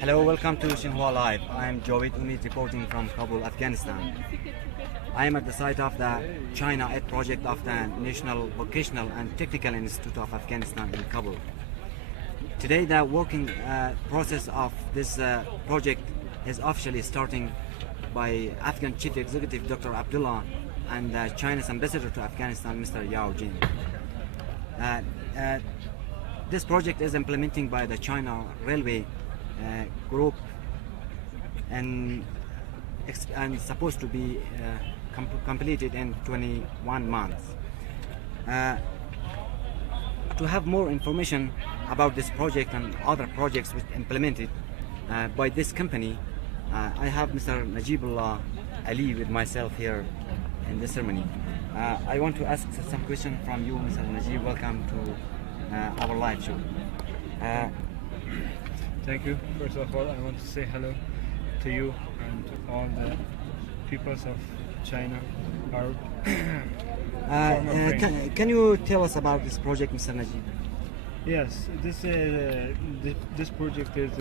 Hello, welcome to Xinhua Live. I am Jovid Umid reporting from Kabul, Afghanistan. I am at the site of the China Aid project of the National Vocational and Technical Institute of Afghanistan in Kabul. Today the working process of this project is officially starting by Afghan Chief Executive Dr. Abdullah and China's Ambassador to Afghanistan, Mr. Yao Jing. This project is implemented by the China Railway group and supposed to be completed in 21 months. To have more information about this project and other projects which implemented by this company, I have Mr. Najibullah Ali with myself here in this ceremony. I want to ask some questions from you, Mr. Najib. Welcome to our live show. Thank you. First of all, I want to say hello to you and to all the peoples of China. Can you tell us about this project, Mr. Najib? Yes, this project is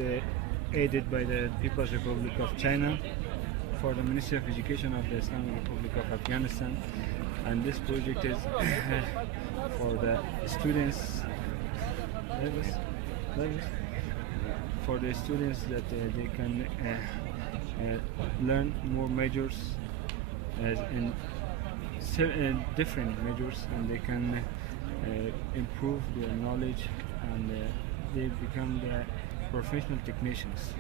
aided by the People's Republic of China for the Ministry of Education of the Islamic Republic of Afghanistan, and this project is for the students. For the students that they can learn more majors in different majors, and they can improve their knowledge, and they become the professional technicians.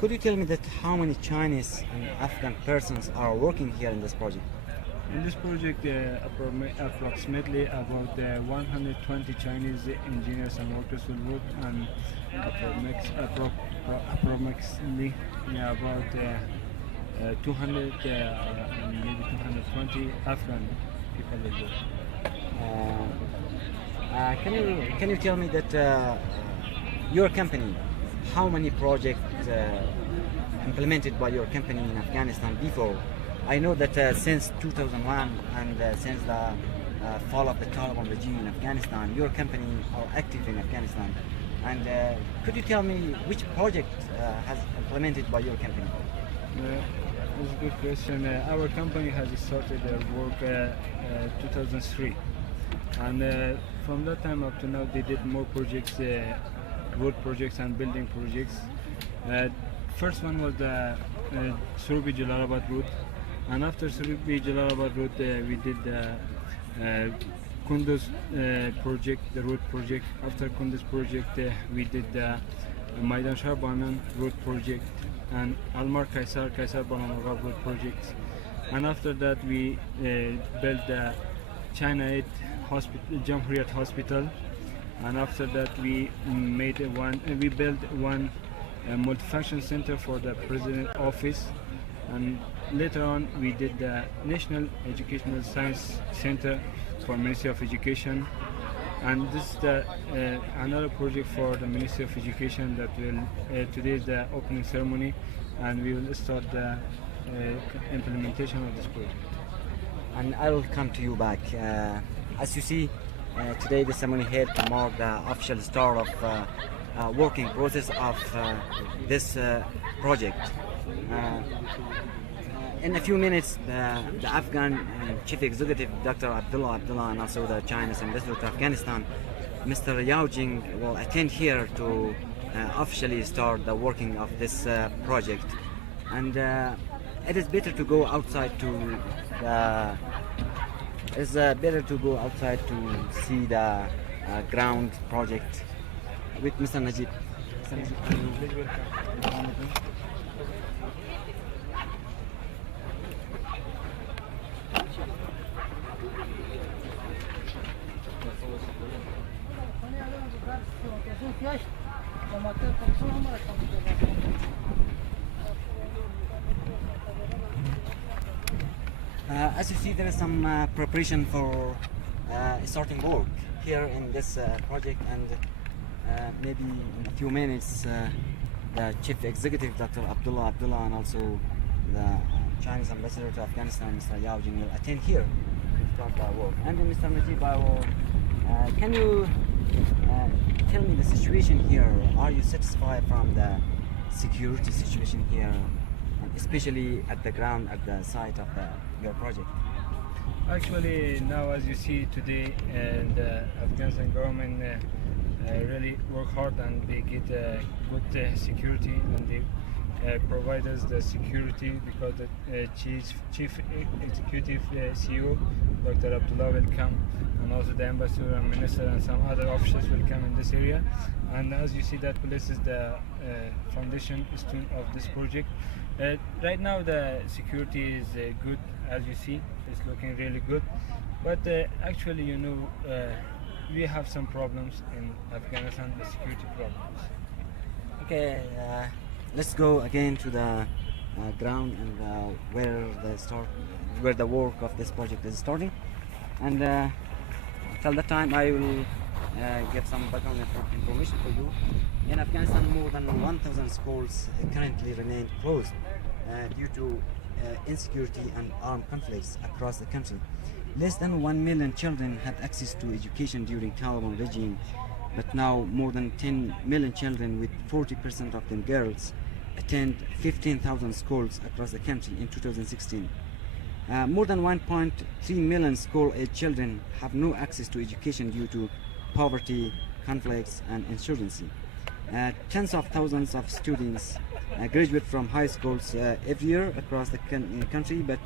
Could you tell me that how many Chinese and Afghan persons are working here in this project? In this project, approximately about 120 Chinese engineers and workers will work, and approximately about 200, maybe 220 Afghan people will work. Can you tell me that your company, how many projects implemented by your company in Afghanistan before? I know that since 2001 and since the fall of the Taliban regime in Afghanistan, your company are active in Afghanistan. And could you tell me which project has implemented by your company? That's a good question. Our company has started their work 2003, and from that time up to now, they did more projects, road projects and building projects. First one was the Surubi Jalalabad route. And after Surubi Jalalabad route, we did the Kunduz project, the road project. After Kunduz project, we did the Maidan Shah Banan road project and Almar Kaisar Banan road projects. And after that, we built the China Aid Hospital, Jamhuriyat Hospital. And after that, we built one multifunction center for the President Office. And later on, we did the National Educational Science Center for Ministry of Education, and this is the another project for the Ministry of Education that will today is the opening ceremony, and we will start the implementation of this project. And I will come to you back. As you see, today the ceremony here to mark the official start of working process of this project. In a few minutes, the Afghan Chief Executive Dr. Abdullah and also the China's Ambassador to Afghanistan, Mr. Yao Jing, will attend here to officially start the working of this project. And it is better to go outside to see the ground project with Mr. Najib. Mr. Najib, can you please welcome? As you see, there is some preparation for starting work here in this project, and maybe in a few minutes, the chief executive, Dr. Abdullah, and also the Chinese ambassador to Afghanistan, Mr. Yao Jing, will attend here to start the work. And Mr. Najib, can you tell me the situation here? Are you satisfied from the security situation here, and especially at the ground, at the site of your project? Actually, now as you see today, the Afghanistan government really work hard and they get good security, and they provide us the security because the chief executive CEO, Dr. Abdullah, will come, and also the ambassador and minister and some other officials will come in this area. And as you see, that place is the foundation stone of this project. Right now the security is good, as you see, it's looking really good. But actually, you know, we have some problems in Afghanistan, the security problems. Okay, let's go again to the ground and where the work of this project is starting. And till that time, I will give some background information for you. In Afghanistan, more than 1,000 schools currently remain closed due to insecurity and armed conflicts across the country. Less than 1 million children had access to education during Taliban regime, but now more than 10 million children, with 40% of them girls, attend 15,000 schools across the country in 2016. More than 1.3 million school-age children have no access to education due to poverty, conflicts, and insurgency. Tens of thousands of students graduate from high schools every year across the country, but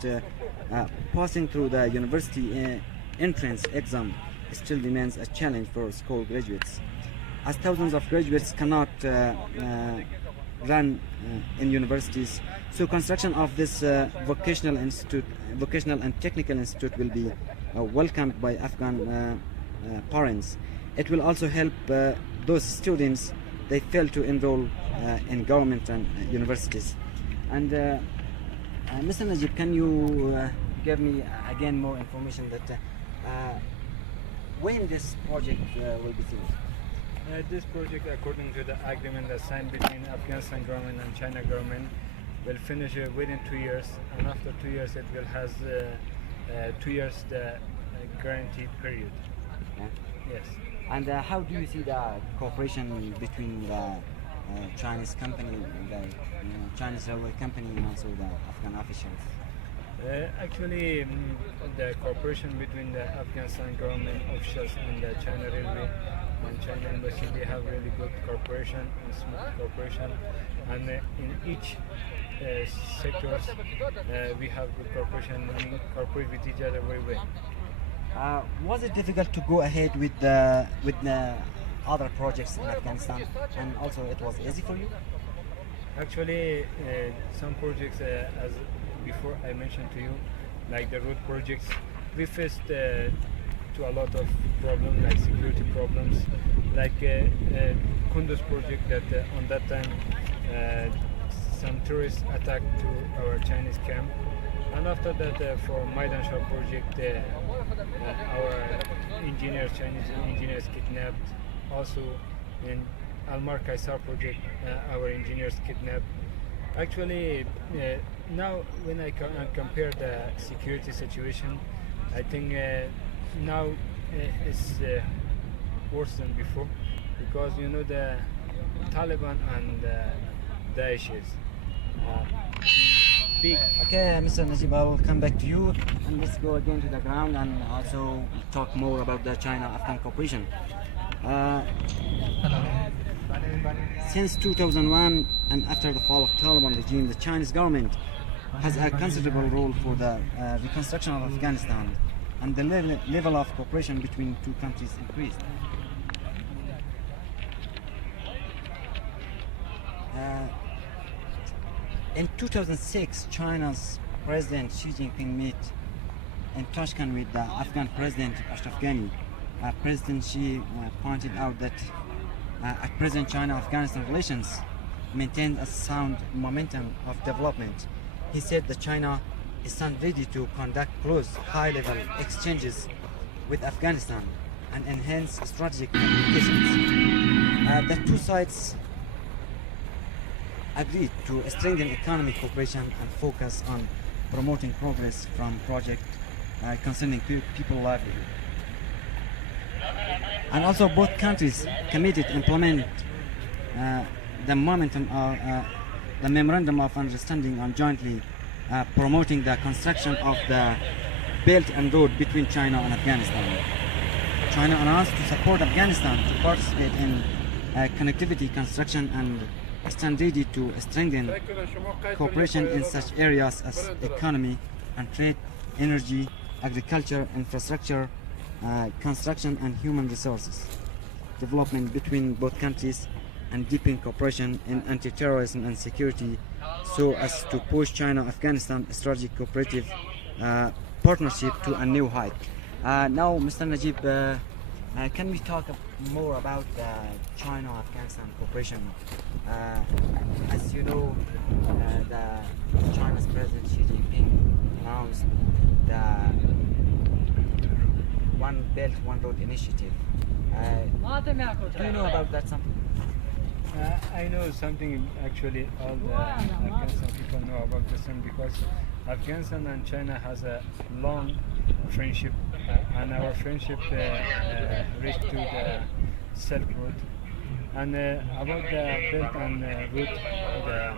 passing through the university entrance exam still remains a challenge for school graduates, as thousands of graduates cannot run in universities. So construction of this vocational and technical institute will be welcomed by Afghan parents. It will also help those students they fail to enroll in government and universities. And Mr. Najib, can you give me again more information that when this project will be finished? This project, according to the agreement that signed between Afghanistan government and China government, will finish within 2 years, and after 2 years it will has 2 years the guarantee period. Yeah. Yes. And how do you see the cooperation between the Chinese company, the Chinese railway company, and also the Afghan officials? Actually, the cooperation between the Afghanistan government officials and the China Railway and China Embassy, they have really good cooperation and smooth cooperation. And in each sectors, we have good cooperation. We cooperate with each other very well. Was it difficult to go ahead with the other projects in Afghanistan, and also it was easy for you? Actually, some projects, as before I mentioned to you, like the road projects, we faced to a lot of problems, like security problems, like Kunduz project that on that time some tourists attacked to our Chinese camp. And after that, for Maidan Shah project, our engineers, Chinese engineers kidnapped. Also in Almar Kaisar project, our engineers kidnapped. Actually, now when I compare the security situation, I think now it's worse than before, because you know the Taliban and Daesh is big. Okay, Mr. Najib, I will come back to you, and let's go again to the ground and also talk more about the China-Afghan cooperation. Since 2001 and after the fall of Taliban regime, the Chinese government has a considerable role for the reconstruction of Afghanistan, and the level of cooperation between two countries increased. In 2006, China's President Xi Jinping met in Tashkent with the Afghan President Ashraf Ghani. President Xi pointed out that At present, China-Afghanistan relations maintain a sound momentum of development. He said that China is stand ready to conduct close, high-level exchanges with Afghanistan and enhance strategic communications. The two sides agreed to strengthen economic cooperation and focus on promoting progress from projects concerning people livelihood. And also both countries committed to implement the memorandum of understanding on jointly promoting the construction of the Belt and Road between China and Afghanistan. China announced to support Afghanistan to participate in connectivity construction and stand ready to strengthen cooperation in such areas as economy and trade, energy, agriculture, infrastructure, construction and human resources development between both countries, and deepen cooperation in anti-terrorism and security so as to push China-Afghanistan strategic cooperative partnership to a new height. Now, Mr. Najib, can we talk more about China-Afghanistan cooperation? As you know, China's President Xi Jinping announced the One Belt, One Road initiative. Do you know about that something? I know something. Actually, all the Afghanistan people know about this one because Afghanistan and China has a long friendship, and our friendship reached to the Silk Road. And about the Belt and Road, the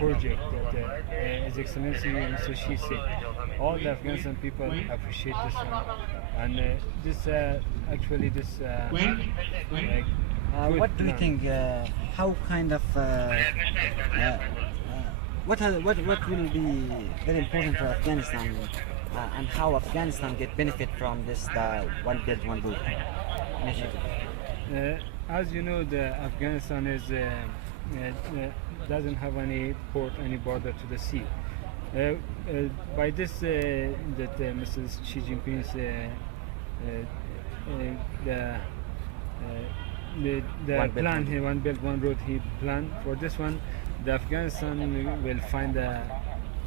project that His Excellency Mr. Xi said, all the Afghanistan people appreciate this one, and this actually this. What do you think? How kind of what will be very important for Afghanistan, and how Afghanistan get benefit from this One Belt One Road initiative? As you know, the Afghanistan is doesn't have any port, any border to the sea. By this, that Mr. Xi Jinping's the plan, One Belt One Road, he planned for this one. The Afghanistan will find a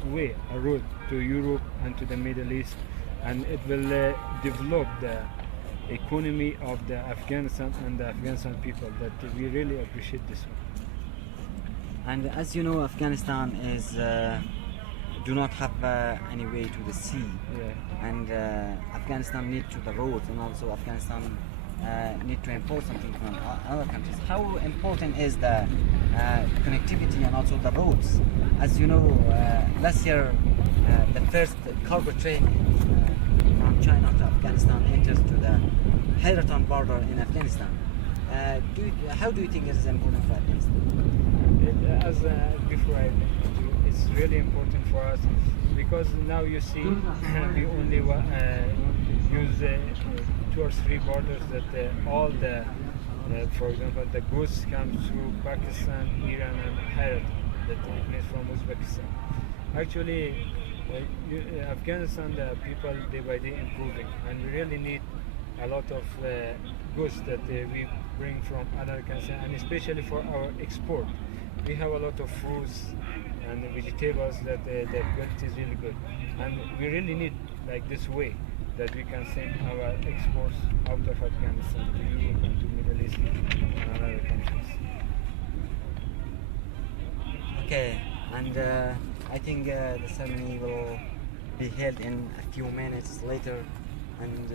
way, a road to Europe and to the Middle East, and it will develop the economy of the Afghanistan and the Afghanistan people. That we really appreciate this one. And as you know, Afghanistan is do not have any way to the sea, and Afghanistan need to the roads, and also Afghanistan need to import something from other countries. How important is the connectivity and also the roads? As you know, last year the first cargo train from China to Afghanistan enters to the Hayatan border in Afghanistan. How do you think it is important for Afghanistan? As before I mentioned you, it's really important for us because now you see we only use 2 or 3 borders that all the, for example, the goods come through Pakistan, Iran, and Hayat, that is from Uzbekistan. Actually, Afghanistan, the people day by day improving, and we really need a lot of goods that we bring from other countries, and especially for our export. We have a lot of fruits and vegetables that the quality is really good, and we really need like this way that we can send our exports out of Afghanistan to Europe and to Middle East and other countries. Okay, and I think the ceremony will be held in a few minutes later, and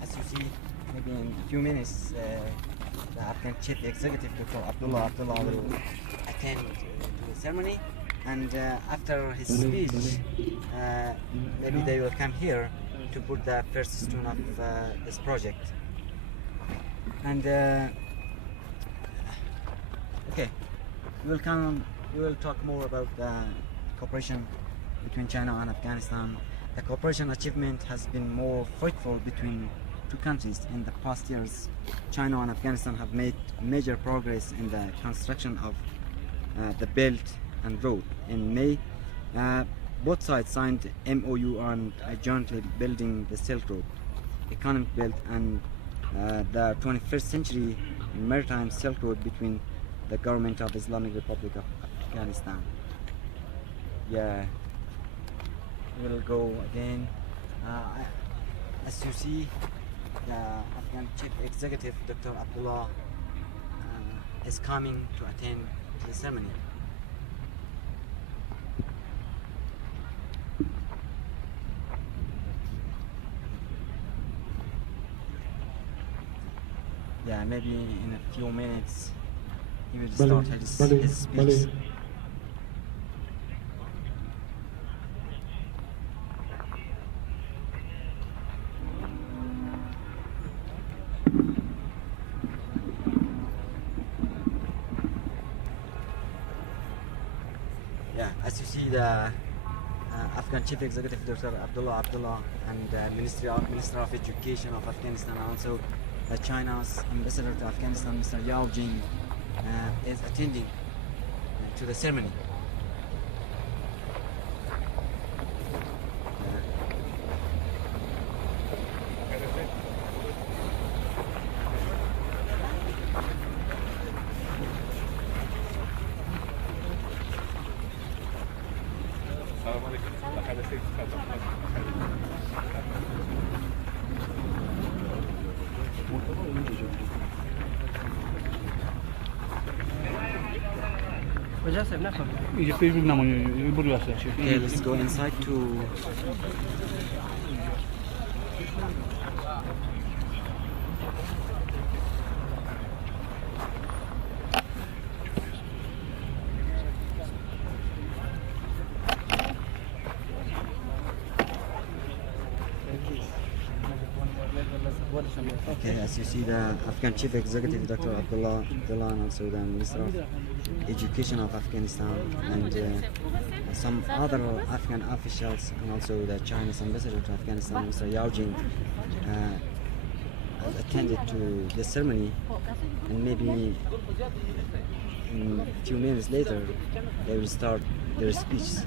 as you see, maybe in a few minutes the Afghan Chief Executive Dr. Abdullah will attend to the ceremony, and after his speech maybe they will come here to put the first stone of this project. And okay, we will talk more about the cooperation between China and Afghanistan. The cooperation achievement has been more fruitful between two countries in the past years. China and Afghanistan have made major progress in the construction of the Belt and Road. In May, both sides signed MOU on jointly building the Silk Road, economic belt, and the 21st century maritime Silk Road between the government of Islamic Republic of Afghanistan. Yeah, we'll go again. As you see, the Afghan Chief Executive Dr. Abdullah is coming to attend the ceremony. Yeah, maybe in a few minutes he will start his speech. Yeah, as you see, the Afghan Chief Executive Dr. Abdullah and Minister of Education of Afghanistan, also China's ambassador to Afghanistan, Mr. Yao Jing, is attending to the ceremony. Okay, let's go inside to Okay, as you see, the Afghan Chief Executive Dr. Abdullah and also the Minister of Education of Afghanistan and some other Afghan officials and also the Chinese ambassador to Afghanistan, Mr. Yao Jing, attended to the ceremony, and maybe in a few minutes later they will start their speech.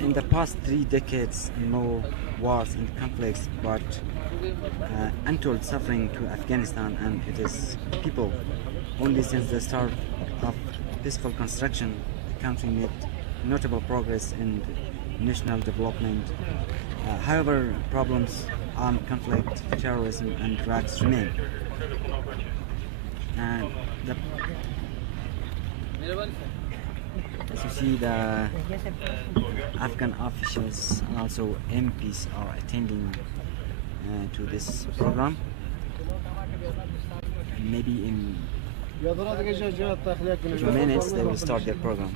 In the past 3 decades, no wars and conflicts brought untold suffering to Afghanistan and its people. Only since the start of peaceful construction, the country made notable progress in national development. However, problems, armed conflict, terrorism, and drugs remain. And as you see, the Afghan officials and also MPs are attending to this program. Maybe in 2 minutes they will start their program.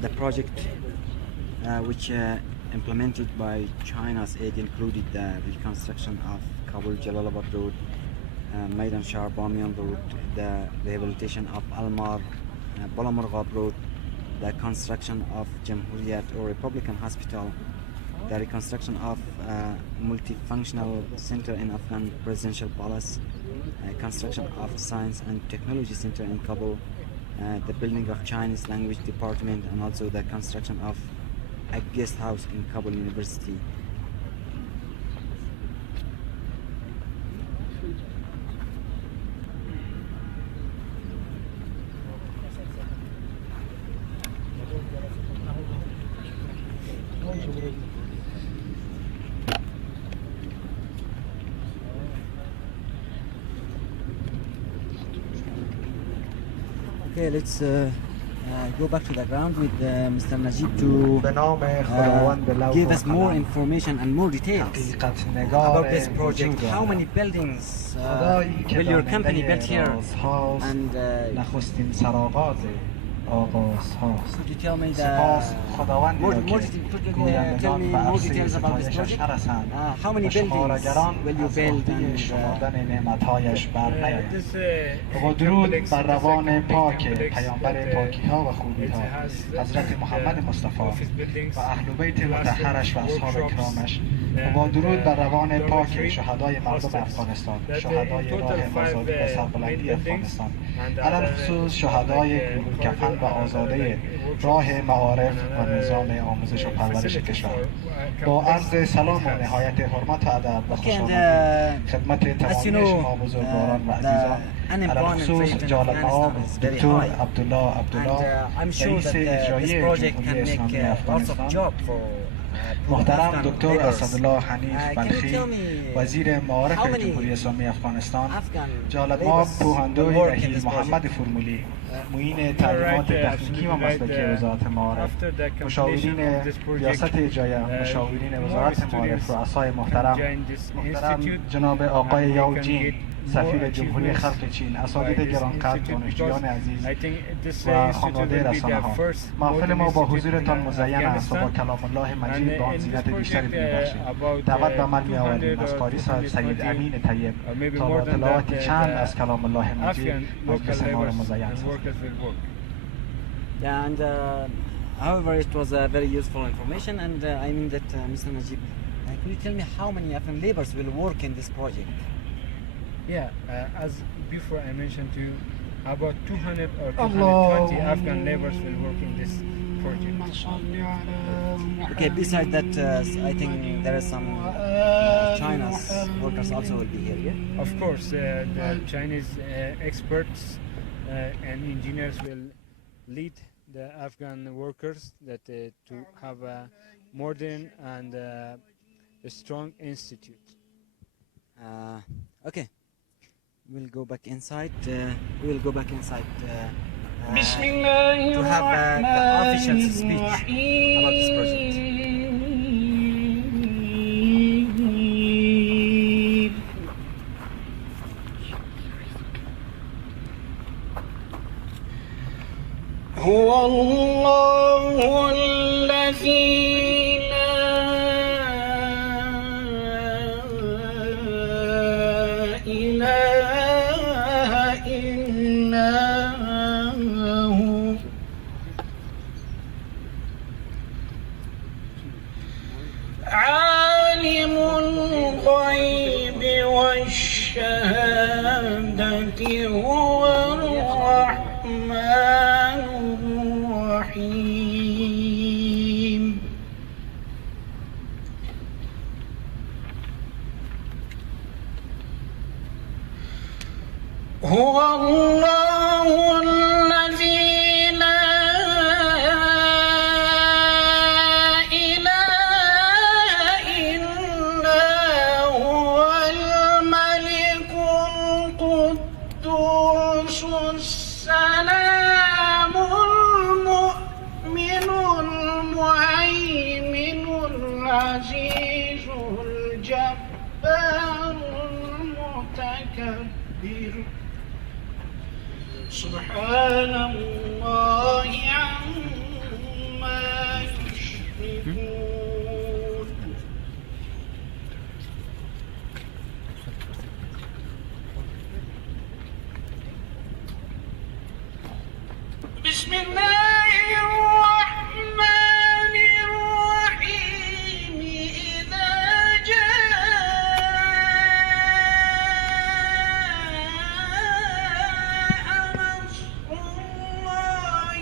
The project which implemented by China's aid included the reconstruction of Kabul Jalalabad Road, Maidan Shah Bamiyan Road, the rehabilitation of Almar Balamurghab Road, the construction of Jamhuriyat or Republican Hospital, the reconstruction of multifunctional center in Afghan Presidential Palace, construction of Science and Technology Center in Kabul, the building of Chinese language department, and also the construction of a guest house in Kabul University. Okay, let's go back to the ground with Mr. Najib to به نام خداوند لوح give و us more قلم. information and more details حقیقت نگار about this project. وجود How آدم. many buildings خدایی که will your company build داننده here? رازهاست، And نخستین سرآغاز آغازهاست. could you tell me سپاس خداوندی را more که tell گویندگان me به more عرصه details about this ستایشش project? هرسند How many و buildings شمارگران will you از build عهده and شمردن نعمتهایش بر نیایند. This و با درود complex بر is a روان second big پاک complex پیامبر that, پاکی ها و خوبی it ها has حضرت محمد مصطفی office buildings, و اهل بیت مطهرش و اصحاب workshops, کرامش و با درود بر روان پاک شهدای مردم hostels. افغانستان، That, شهدای in total راه 5 آزادی و سربلندی main buildings افغانستان، and علل other خصوص small شهدای like, گلول corridor کفن و and other آزاده like راه workshops معارف and و other, نظام آموزش و پرورش facilities کشور. for, با complex عرض سلام it و has. نهایت حرمت و ادب و Okay, خوش and آمدید خدمت as you تمامی know, شما بزرگواران و عزیزان، the علل unemployment خصوص rate in جالب آب Afghanistan is very دکتر high. عبدالله And عبدالله I'm sure رئیس that this اجرایی project جمهوری can make اسلامی lots of افغانستان، job for محترم Afghan دکتر laborers. اسدالله حنیف Can you بلخی tell me وزیر how معارف many جمهوری اسلامی افغانستان، Afghan جالب آب laborers پوهندوی will work in رحیل this محمد project? فرمولی معین You're تعلیمات right, تخنیکی و absolutely right. مسلکی وزارت معارف، After the completion مشاورین of this project, ریاست اجرایی، مشاورین more وزارت معارف، students رؤسای can محترم، join this محترم institute جناب and آقای they یاو can جین get سفیر more جمهوری achievements خلق چین، by اساتید this گرانقدر، institute دانشجویان because عزیز I think this و institute خانواده will be رسانه the ها، first محفل modern ما با institute in حضورتان مزین است و با Afghanistan. کلام الله And مجید به آن in this زینت بیشتری project میبخشید. about دعوت به عمل 200 میآوریم از or قاری صاحب سید 220 امین طیب or maybe تا more با than تلاوت that, چند the از کلام الله مجید Afghan local مجلس ما را laborers مزین and سازد. workers will work. Yeah, and however, it was very useful information. And I mean that, Mr. Najib, could you tell me how many Afghan laborers will work in this project? Yeah, as before I mentioned to you, about 200 or 220 Afghan laborers will work in this project. Okay, besides that, I think there is some China's workers also will be here, yeah? Of course, the Chinese experts and engineers will lead the Afghan workers that to have a modern and a strong institute. Okay, we'll go back inside. We'll go back inside بسم الله to have the official الرحمن speech about this project. الرحيم هو الله الذي لا إله إلا هو عالم الغيب والشهادة هو الرحمن الرحيم هو الله الذي لا إله إلا هو الملك القدوس السلام المؤمن المهيمن العزيز الجبار المتكبر سبحان الله عما يشركون بسم الله الرحمن الرحيم إذا جاء نصر الله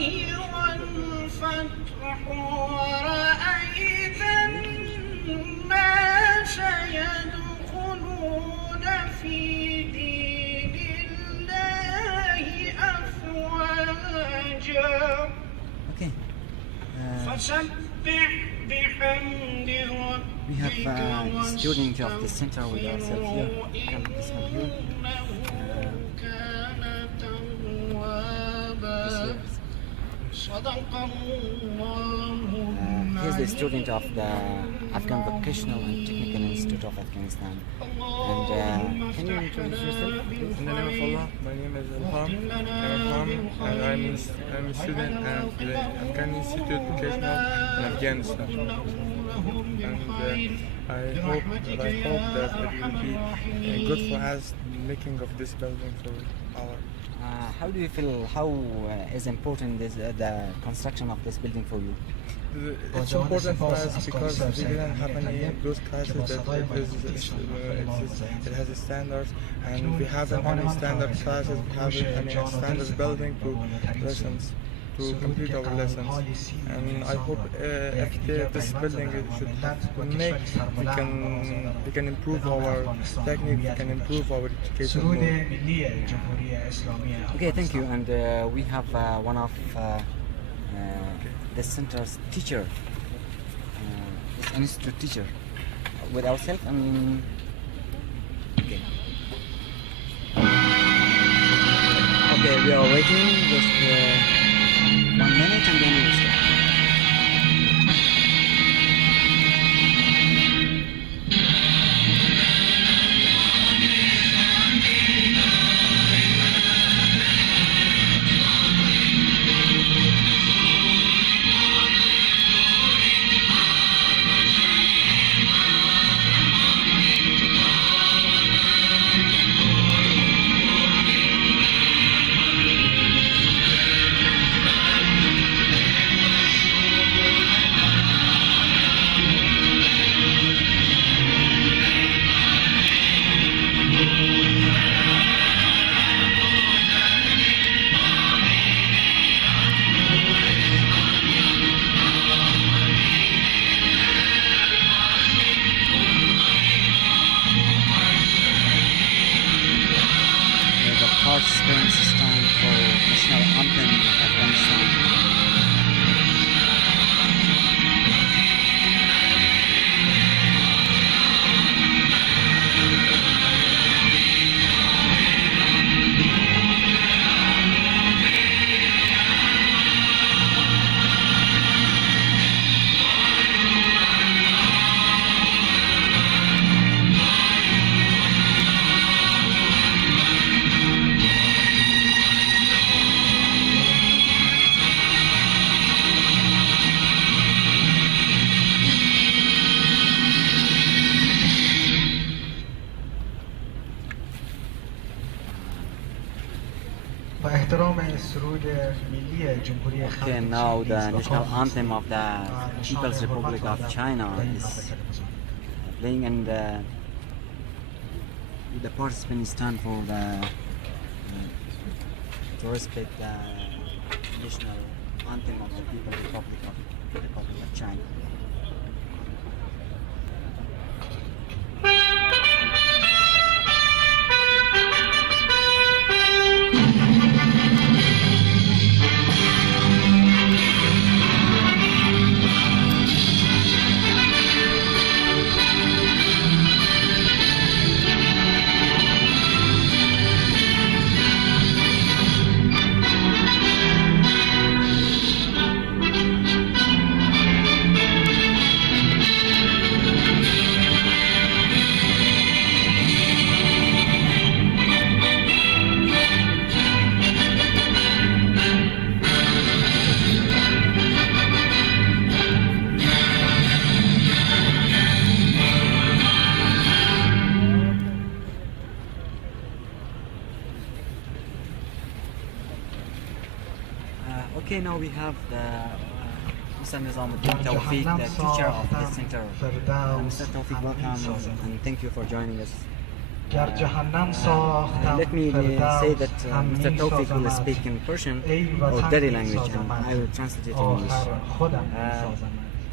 والفتح ورأيت الناس يدخلون في دين الله أفواجا Okay. فسبح بحمد We have ربك a student of the center with ourselves here. Come, please come here. إنه كان توابا صدق الله He is the student of the Afghan Vocational and Technical Institute of Afghanistan. And can you introduce yourself, please? In the name of Allah, my name is Ilham. And I'm a student at the Afghan Institute Vocational in Afghanistan. And I hope that it will be good for us making of this building for our. How do you feel? How is important the construction of this building for you? It's important for us because we didn't have any those classes that it has standards, and we haven't any standard classes, we haven't any standard building to lessons, to complete our lessons. And I hope if this building should make, we can improve our technique, we can improve our education more. Okay, thank you. And we have one of the center's teacher, this institute teacher, with ourselves. Okay. Okay, we are waiting just 1 minute and then we will start. Participants stand for national anthem of Afghanistan. Okay, now the national anthem of the People's Republic of China is playing, and the participants stand for to respect the national anthem of the People's Republic of China. Okay, now we have the Mr. Nizamuddin Tawfiq, the teacher of this center. Mr. Tawfiq, welcome and thank you for joining us. Let me say that Mr. Tawfiq will speak in Persian or Dari language, and I will translate it in English.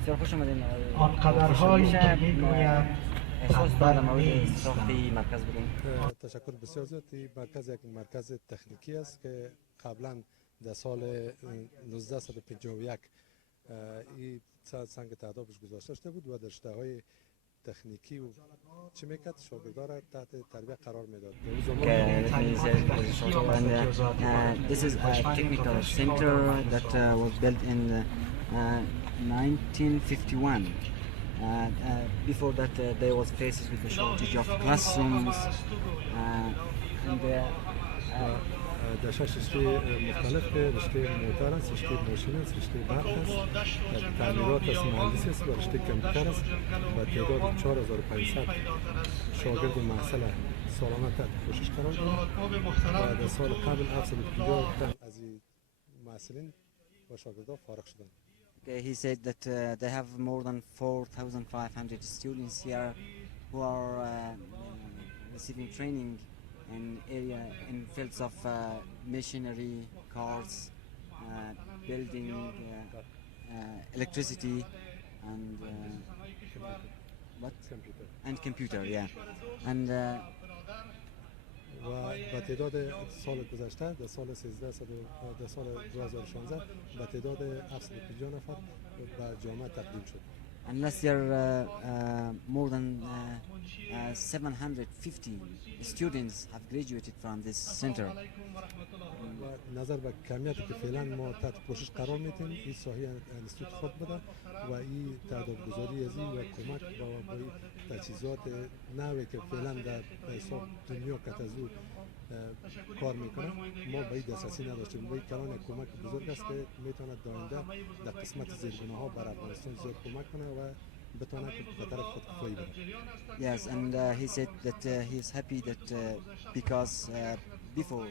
بسیار خوش آمدین. آنقدرهایی که میگویند احساس در مورد ساختی مرکز بگیم. تشکر بسیار زیاد. مرکز یک مرکز تکنیکی است که قبلا در سال 1951 این سنگ تعدادش گذاشته شده بود و در رشته‌های تکنیکی و چی میکرد شاگردا را تحت تربیت قرار میداد. Okay, let me say this is a technical center that was built in 1951. Before that, there was faced with the shortage of classrooms, and در شش رشته مختلف که رشته موتور است، رشته ماشین است، رشته برق است، تعمیرات است، مهندسی است و رشته کامپیوتر است و تعداد 4500 شاگرد محصل سالانه تحت پوشش قرار دارد و در سال قبل 750 تن از این محصلین و شاگردان فارغ شدند. okay, he said that they have more than 4,500 students here who are receiving training in fields of machinery, cars, building, electricity, and what? کامپیوتر. And computer, yeah. And و با تعداد سال گذشته در سال 2016 با تعداد 750 نفر به جامعه تقدیم شد. and last year more than 750 students have graduated from this center. و نظر به کمیتی که فعلا ما تحت پوشش قرار میدیم این ساحه انستیتوت خود بده و این تعداد گذاری از این و کمک با این تجهیزات نوی که فعلا در حساب دنیا که از او کار میکنه ما به این دسترسی نداشتیم. به این کلان کمک بزرگ است که میتونه داینده در قسمت زیربنا ها بر افغانستان زیاد کمک کنه و بتونه به طرف خودکفایی بره. Yes, and he said that he is happy that because before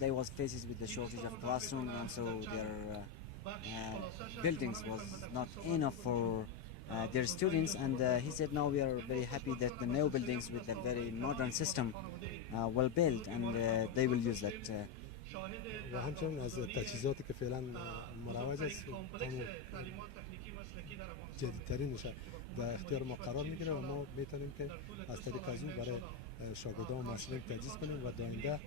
they was faced with the shortage of classroom, and so their buildings was not enough for their students, and he said now we are very happy that the new buildings with a very modern system will build, and they will use that. و همچنین از تجهیزاتی که فعلا مروج است همون جدیدترینش در اختیار ما قرار میگیره و ما میتونیم که از طریق از اون برای شاگردان و محصلین تجهیز کنیم و داینده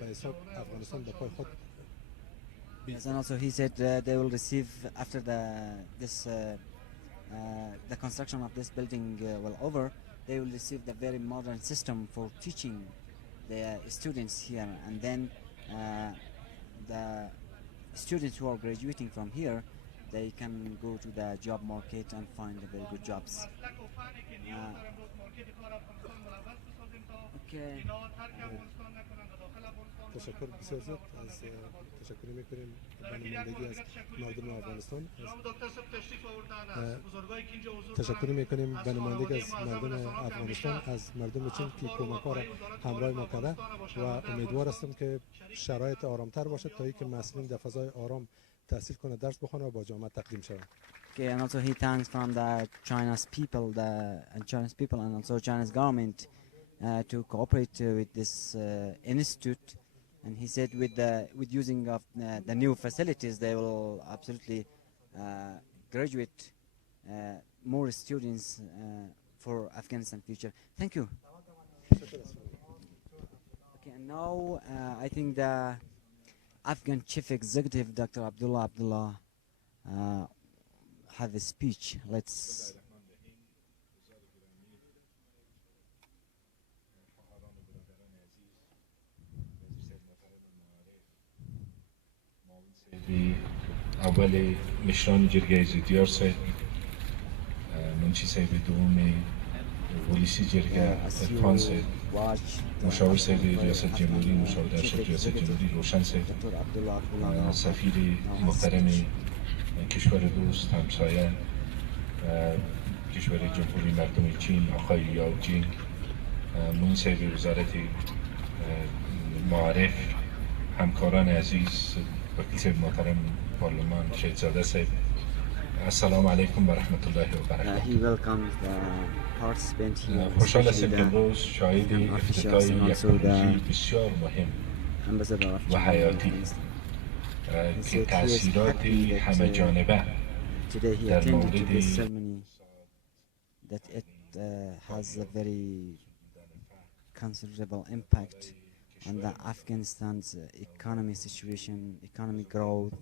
به حساب افغانستان به پای خود Yes, and also he said they will receive after the construction of this building will over, they will receive the very modern system for teaching the students here, and then the students who are graduating from here, they can go to the job market and find very good jobs. Okay. تشکر بسیار زیاد از تشکر میکنیم بنمایندگی از مردم افغانستان تشکر میکنیم بنمایندگی از مردم افغانستان از مردم چین که کمک ها را همراه ما کرده و امیدوار هستم که شرایط آرامتر باشد تا اینکه محصلین در فضای آرام تحصیل کنه درس بخونه و با جامعه تقدیم شود. Okay, and also he thanks from the China's people, and also China's government to cooperate with this institute. And he said with using of the new facilities, they will absolutely graduate more students for Afghanistan future. Thank you. Okay, and now I think the Afghan Chief Executive, Dr. Abdullah, have a speech. Let's. اول مشران جرگه زودیار سه منشی سه دومی ولیسی جرگه ارفان سه مشاور سه ریاست جمهوری مشاور در ریاست جمهوری روشن سه سفیر محترم کشور دوست همسایه کشور جمهوری مردم چین آقای یاو جین منشی وزارت معارف همکاران عزیز وکیل محترم پارلمان شهزاده صاحب السلام علیکم و رحمت الله و برکاته. خوشحال هستیم که امروز شاهد افتتاح یک پروژه بسیار مهم و حیاتی که تأثیرات همه جانبه در مورد that it has a very considerable impact on the Afghanistan's economy situation, economic growth,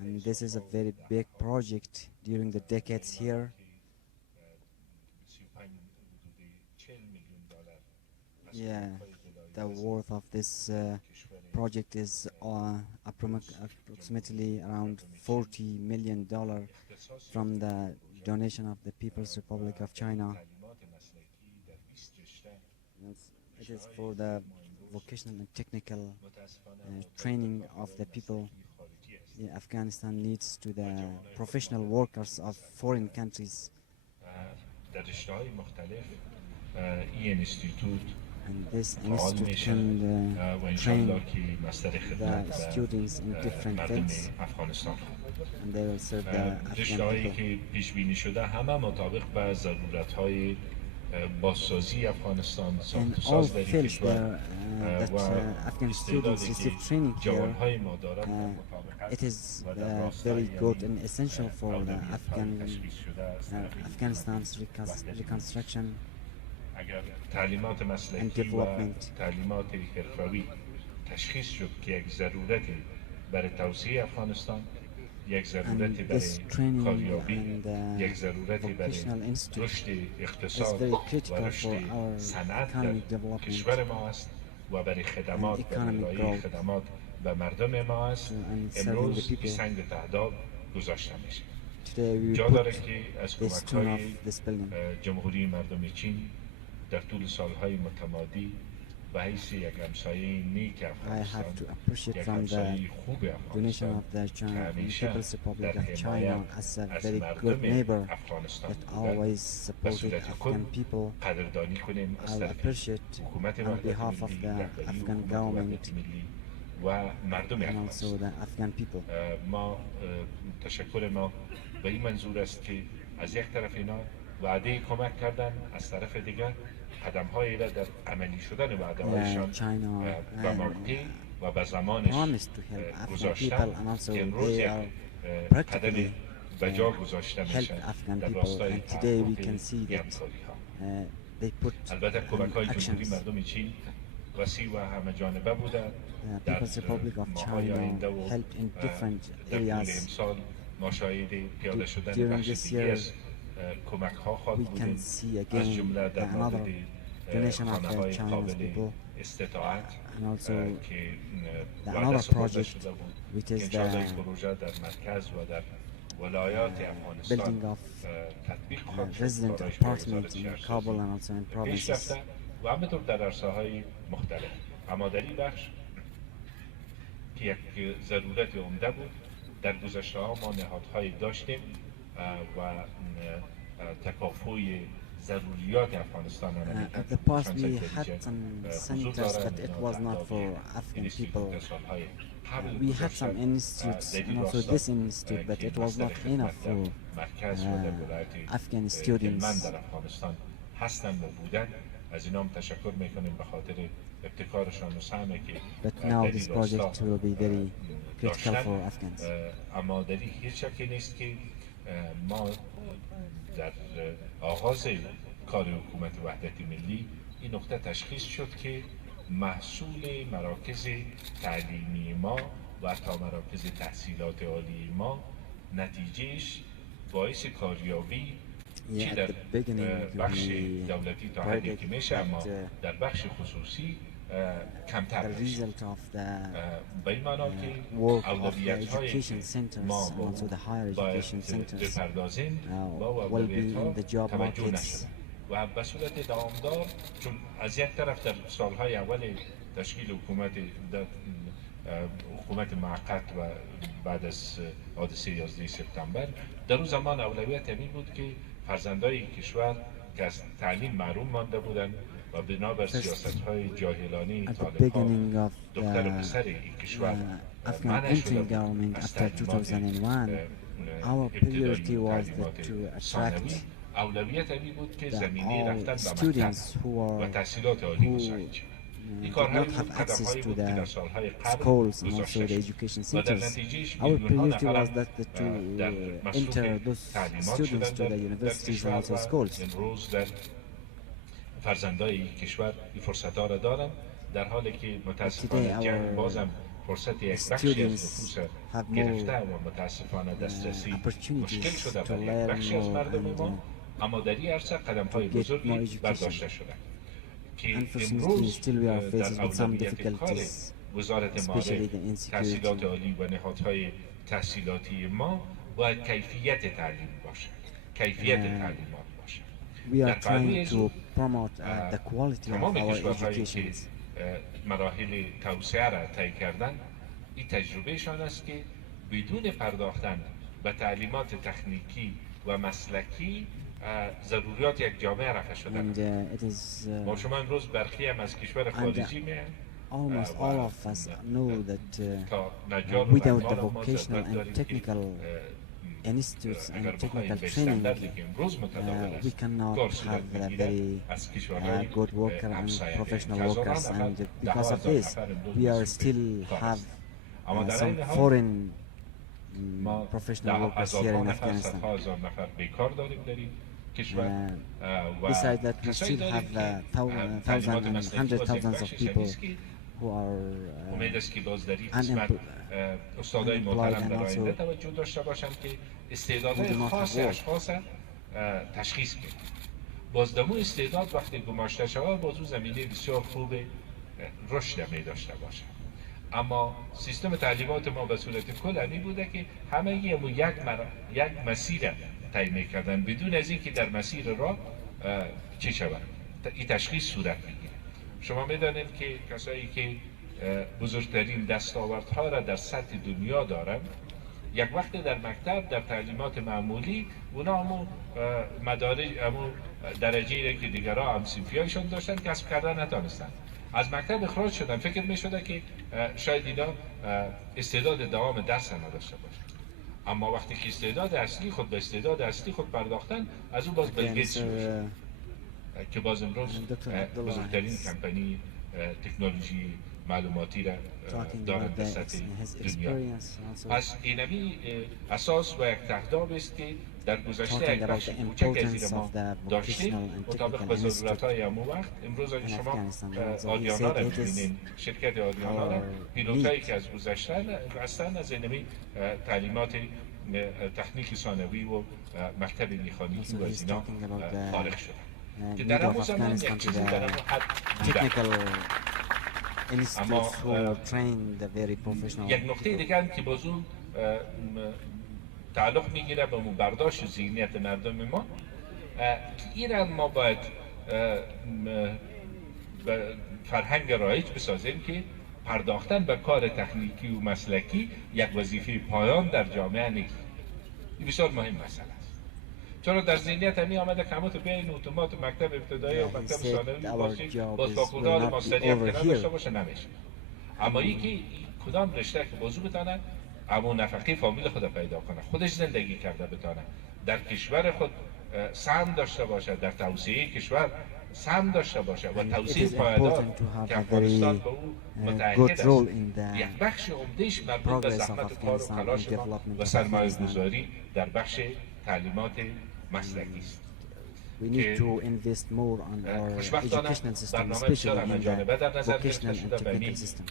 and this is a very big project during the decades here. Yeah, the worth of this project is approximately around $40 million from the donation of the People's Republic of China. It is for the vocational and technical training of the people. Yeah, Afghanistan needs to the professional workers of foreign countries. در رشته‌های مختلف این انستیتوت And this فعال institute میشه can و train انشالله که مصدر خدمت the students in different مردم fields, افغانستان and they will serve the Afghan رشته‌هایی people. که پیش بینی شده همه مطابق به ضرورت‌های بازسازی افغانستان In ساخت و all ساز در این fields کشور that و Afghan استعدادی students که receive training here, جوانهای ما دارند مطابق it است is و در راستای very good and essential for the اولویت‌های تشخیص شده است در این Afghanistan's وحدت reconstruction. اگر تعلیمات مسلکی و development. تعلیمات حرفوی تشخیص شد که یک ضرورتی برای توسعه افغانستان، یک ضرورتی And برای this training کاریابی، and یک ضرورتی برای vocational institute رشد is اقتصاد very و critical رشد for our صنعت economic در development کشور ما است و برای خدمات and و economic ارائه growth خدمات به مردم ما است. and serving the امروز این people. سنگ تعداد گذاشته میشه. Today we جا put داره که از the stone کمک‌های of this building. جمهوری مردم چین در طول سالهای متمادی به حیث یک همسایه نیک I افغانستان، have to appreciate یک from همسایه the خوب donation افغانستان of the که همیشه People's Republic در of China حمایت as a از very good مردم neighbor افغانستان that بودن. always به supported صورت Afghan کل people. قدردانی کنیم از I طرف appreciate حکومت on وحدت behalf of ملی، the رهبری Afghan حکومت government وحدت ملی و مردم and also افغانستان. the Afghan people. ما تشکر ما به این منظور است که از یک طرف اینا وعده کمک کردن، از طرف دیگر قدم هایی را در عملی شدن وعده هایشان China به موقع و به زمانش promised to help Afghan گذاشتن people and also که امروز they یک are قدم practically به جا گذاشته help میشن Afghan در people, راستای and today we تحقق can see این that همکاری ها. they put البته کمک های جمهوری actions. مردم چین وسیع و همه جانبه بوده. The در People's Republic of ماهای China آینده و helped in different در طول areas. امسال ما شاهد پیاده شدن During بخش this دیگه year, از کمک ها خواهد we بودیم، can see از again جمله در another مورد donation of خانه the های Chinese قابل people استطاعت and also که the وعده another سپرده project شده بود which که is انشاءالله این the پروژه در مرکز و در ولایات افغانستان building of تطبیق خواهد شد. resident کارهایش به apartments وزارت in شهرسازی Kabul and also in پیش provinces. رفته و همینطور در عرصه‌های مختلف. همادری بخش که یک ضرورت عمده بود. در گذشته ها ما نهادهایی داشتیم و تکافوی ضروریات افغانستان At the past we had some centers, but it was not for Afghan people. We had some institutes and also this institute, but it was not enough for Afghan students. من در افغانستان هستند و بودن. از اینا هم تشکر میکنیم به خاطر ابتکارشان و سهمی که But now this project will be very critical داشتن. for Afghans. اما در این هیچ شکی نیست که ما در آغاز کار حکومت وحدت ملی این نقطه تشخیص شد که محصول مراکز تعلیمی ما و تا مراکز تحصیلات عالی ما نتیجهش باعث کاریابی چی در بخش دولتی تا حدی که میشه، اما در بخش خصوصی کمتر The میشه. result of the به این معنا که work of the اولویت هایی که education centers ما and also the higher باید education centers بپردازیم با will be اولویت ها in the job توجه markets. نشده و به صورت دوامدار، چون از یک طرف در سالهای اول تشکیل حکومت موقت و بعد از حادثه 11 سپتامبر در اون زمان اولویت همین بود که فرزندای کشور که از تعلیم محروم مانده بودند و بنابر سیاست‌های جاهلانه At the طالب‌ها beginning of دختر و the پسر این کشور Afghan منع شده entering بود government از after تعلیمات 2001, our ابتدایی priority و was تعلیمات to ثانوی. attract اولویت همین بود که the زمینه all رفتن به students مکتب who و are تحصیلات عالی who مساعد شد. این did کارهایی not بود، have access قدم‌هایی to بود که در the سالهای قبل schools and also گذاشته the شد education و در centers. نتیجهش Our میلیون‌ها priority نفر was that در to مصروف enter those تعلیمات students شدن to در the universities and کشور also و schools. امروز در فرزندای کشور این فرصت‌ها را دارند، در حالی که متاسفانه Today جنگ our بازم فرصت یک بخشی از students نفوس have more گرفته و متاسفانه دسترسی مشکل opportunities شده to برای یک learn بخشی از more مردم and ما، اما در این عرصه قدم‌های to get more بزرگی education. برداشته شده. که Unfortunately, امروز still we are faced در with some اولویت کار difficulties, وزارت especially مالی، the insecurity. تحصیلات عالی و نهادهای تحصیلاتی ما باید کیفیت تعلیم باشد، کیفیت تعلیمات باشد. We در are پهلوی trying زود to promote the quality of تمام our کشورهایی که education. مراحل توسعه را طی کردن، این تجربهشان است که بدون پرداختن به تعلیمات تکنیکی و مسلکی ضروریات یک جامعه رفع شدن. And it is ما شما امروز برخی هم از کشور خارجی میان almost all of us know that تا نجار و without the رحمان ما vocational ضرورت and داریم که technical institutes اگر and بخوایم technical بستن در training, که امروز متداول we است cannot کار صورت have a میگیرد very از کشورهای good worker and همسایه. professional هزاران workers, نفر، and ده because of هزار this نفر امروز we are مصروف still کار have است. اما در some این حال foreign ما professional workers here هزارها in نفر، Afghanistan. صدها هزار نفر بیکار داریم در این کشور و Besides that, we کسایی still داریم have که thousands تعلیمات and مسلکی hundred باز یک thousands of بخشش people نیست که who are امید است که باز در این قسمت استادای unemployed محترم and در آینده also توجه داشته باشند که استعدادهای who do not have خاص work. اشخاص تشخیص کنند. بازدمو استعداد وقتی گماشته شود باز او زمینه بسیار خوب رشد می داشته باشد. اما سیستم تعلیمات ما به صورت کلانی بوده که همه یک مسیر طی می‌کردن بدون از اینکه در مسیر راه چی شود این تشخیص صورت میگیره. شما میدانید که کسایی که بزرگترین دستاوردها را در سطح دنیا دارند یک وقت در مکتب در تعلیمات معمولی اونا همون درجه را که دیگرها هم صنفی‌هایشان داشتن کسب کردن نتانستند. از مکتب اخراج شدن، فکر می شده که شاید اینا استعداد دوام درس نداشته باشن. اما وقتی که استعداد اصلی خود به استعداد اصلی خود پرداختن از اون باز بلگیت شد که باز امروز بزرگترین کمپانی تکنولوژی معلوماتی را دارد در سطح دنیا. از اینمی اساس و یک تهداب است که در گذشته یک بخش کوچک از این ما داشتیم مطابق به ضرورت‌های همون وقت. امروز اگه شما آدیانا را می‌بینید، شرکت آدیانا را، پیلوتایی که از گذشتن هستن از اینمی تعلیمات تکنیک ثانوی و مکتب مکانیکی و از اینا فارغ شدن که در همون زمان یک چیزی در همون حد اما یک نقطه دیگر هم که باز اون تعلق میگیره به برداشت و ذهنیت مردم ما این هم ما باید فرهنگ رایج بسازیم که پرداختن به کار تکنیکی و مسلکی یک وظیفه پایان در جامعه نیست. این بسیار مهم مسئله است. چرا در ذهنیت همی آمده که همون تو بیاین اتومات و مکتب ابتدایی و مکتب ثانوی باز با خوددار ماستری هم که نداشته باشه نمیشه. اما یکی کدام رشته که بازو بتانه اما نفقه فامیل خود پیدا کنه، خودش زندگی کرده بتانه، در کشور خود سهم داشته باشه، در توسعه کشور سهم داشته باشه و توسعه پایدار که افغانستان به او متعهد است. یک بخش عمدهش مربوط به زحمت کار و تلاش ما و سرمایه گذاری در بخش تعلیمات مسلکی است. We need to invest more on our educational system, especially in the vocational and technical system.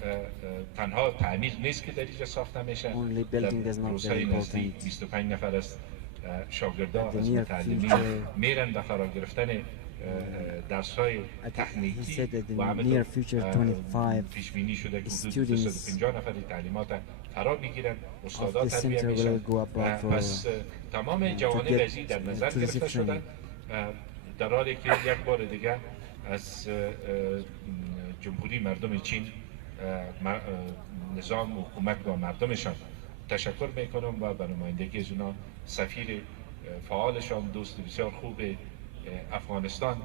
تنها تعمیر نیست که در اینجا ساخته میشه. Only building is not very important. 25 نفر از شاگردان از متعلمین میرن به فرا گرفتن درس‌های تکنیکی و همینطور پیش بینی شده که حدود 250 نفر تعلیمات فرا میگیرن، استادا تربیه میشن. پس تمام جوانب ازی در نظر گرفته شدن در حالی که یک بار دیگه از جمهوری مردم چین نظام و حکومت و مردمشان تشکر میکنم و به نمایندگی از اونا سفیر فعالشان دوست بسیار خوب افغانستان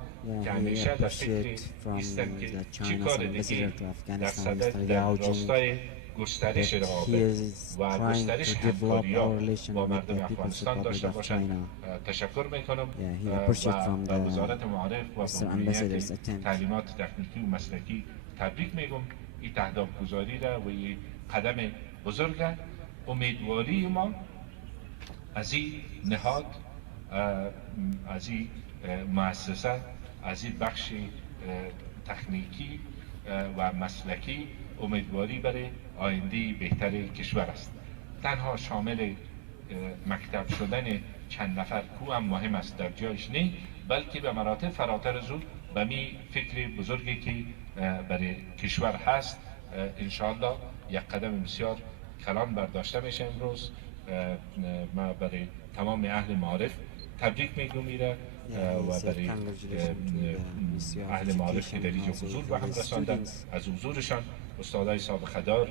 که همیشه در فکر ایستن که چی کار دیگه در صدد در راستای گسترش روابط و گسترش همکاری‌ها با مردم افغانستان داشته باشند تشکر میکنم و وزارت معارف و مدیریت تعلیمات تکنیکی و مسلکی تبریک میگم این تهداب گذاری را و این قدم بزرگ. امیدواری ما از این نهاد، از این مؤسسه، از این بخش تکنیکی و مسلکی امیدواری برای آینده بهتر کشور است. تنها شامل مکتب شدن چند نفر کو هم مهم است در جایش نه، بلکه به مراتب فراتر از او و می فکر بزرگی که برای کشور هست انشاءالله یک قدم بسیار کلان برداشته میشه امروز. ما برای تمام اهل معارف تبریک میگم میره و برای اهل معارف که در اینجا حضور به هم رساندن، از حضورشان استادای سابقه دار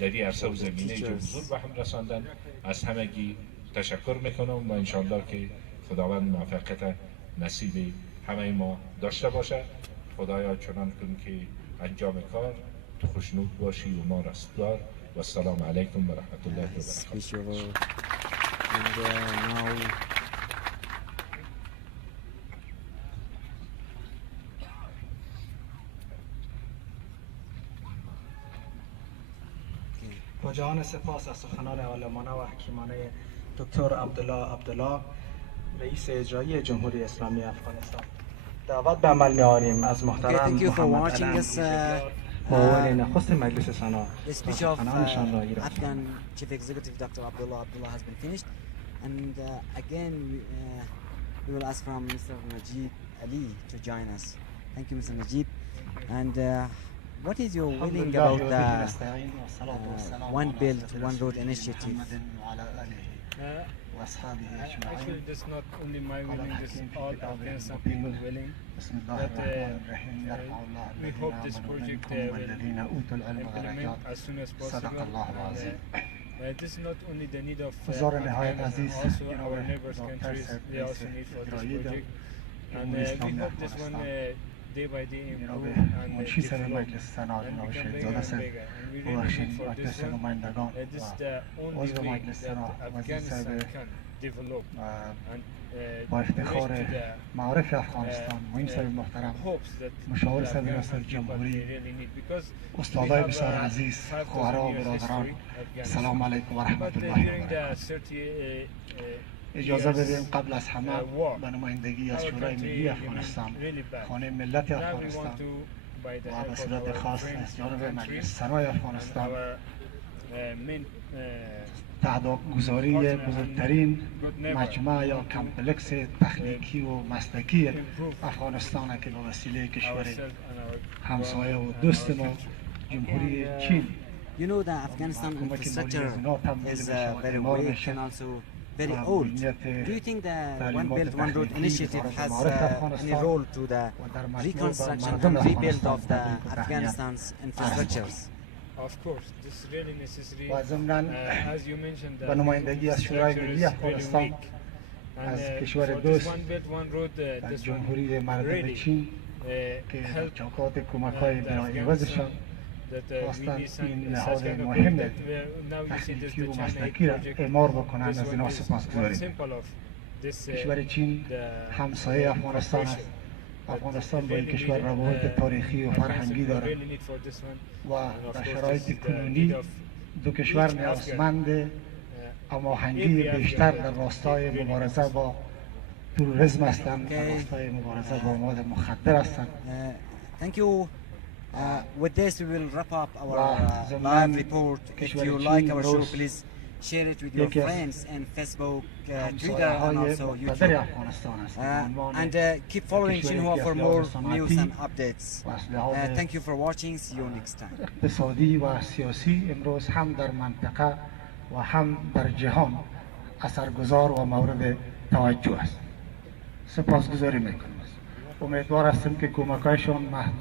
در این عرصه و زمینه اینجا حضور به هم رساندن. از همگی تشکر میکنم و انشاءالله که خداوند موفقیت نصیب همه ما داشته باشه. خدایا چنان کن که انجام کار تو خوشنود باشی و ما رستگار. و السلام علیکم و رحمت الله و برکاته. با جهان سپاس از سخنان عالمانه و حکیمانه دکتر عبدالله رئیس اجرایی جمهوری اسلامی افغانستان. دعوت به عمل می‌آوریم از محترم محمد علم معاون نخست مجلس سنا. The speech of Afghan Chief Executive Dr. Abdullah has been finished, and again we will ask from Mr. Najib Ali to join us. Thank you, Mr. Najib. And what is your feeling about the One Belt, One Road initiative? Actually, this is not only my willing, this is all Afghanistan people willing. That we hope this project will implement as soon as possible. This is not only the need of Afghanistan, also our neighbors countries, they also need for this project. And we hope this one day by day improve and develop and become bigger and bigger. And we really need for this one. This is the only way that Afghanistan can develop and با افتخار معارف افغانستان مهم محترم مشاور صدر ریاست جمهوری استادای بسیار عزیز خواهران و برادران السلام علیکم و رحمت الله و برکاته. اجازه بدیم قبل از همه به نمایندگی از شورای ملی افغانستان، خانه ملت افغانستان و به صورت خاص از جانب مجلس سنای افغانستان تعداد گذاری بزرگترین مجمع یا کمپلکس تخنیکی و مسلکی افغانستان که به وسیله کشور همسایه و دوست ما جمهوری چین. You know that Afghanistan infrastructure is very weak and also very old. Do you think the One Belt, One Road initiative has any role to the reconstruction and rebuild of the Afghanistan's infrastructures? Of course, this is really necessary. As you mentioned, به نمایندگی از شورای ملی افغانستان از کشور دوست در جمهوری مردم چین که چوکات کمک‌های بلاعوضشان خواستند این نهاد مهم تخنیکی و مسلکی را اعمار بکنند. از اینها سپاسگزاریم. کشور چین همسایه افغانستان است. افغانستان با این کشور روابط تاریخی و فرهنگی دارد و در شرایط کنونی دو کشور نیازمند هماهنگی بیشتر در راستای مبارزه با تروریسم هستند، در راستای مبارزه با مواد مخدر هستند. Thank you. With this we will wrap up our live report. If you like our show, please share it with your friends on Facebook, Twitter and also YouTube. And keep following Xinhua for more news and updates. Thank you for watching. See you next time. اقتصادی و سیاسی امروز هم در منطقه و هم در جهان اثرگذار و مورد توجه است. سپاسگزاری میکنم. امیدوار هستم که کمکایشان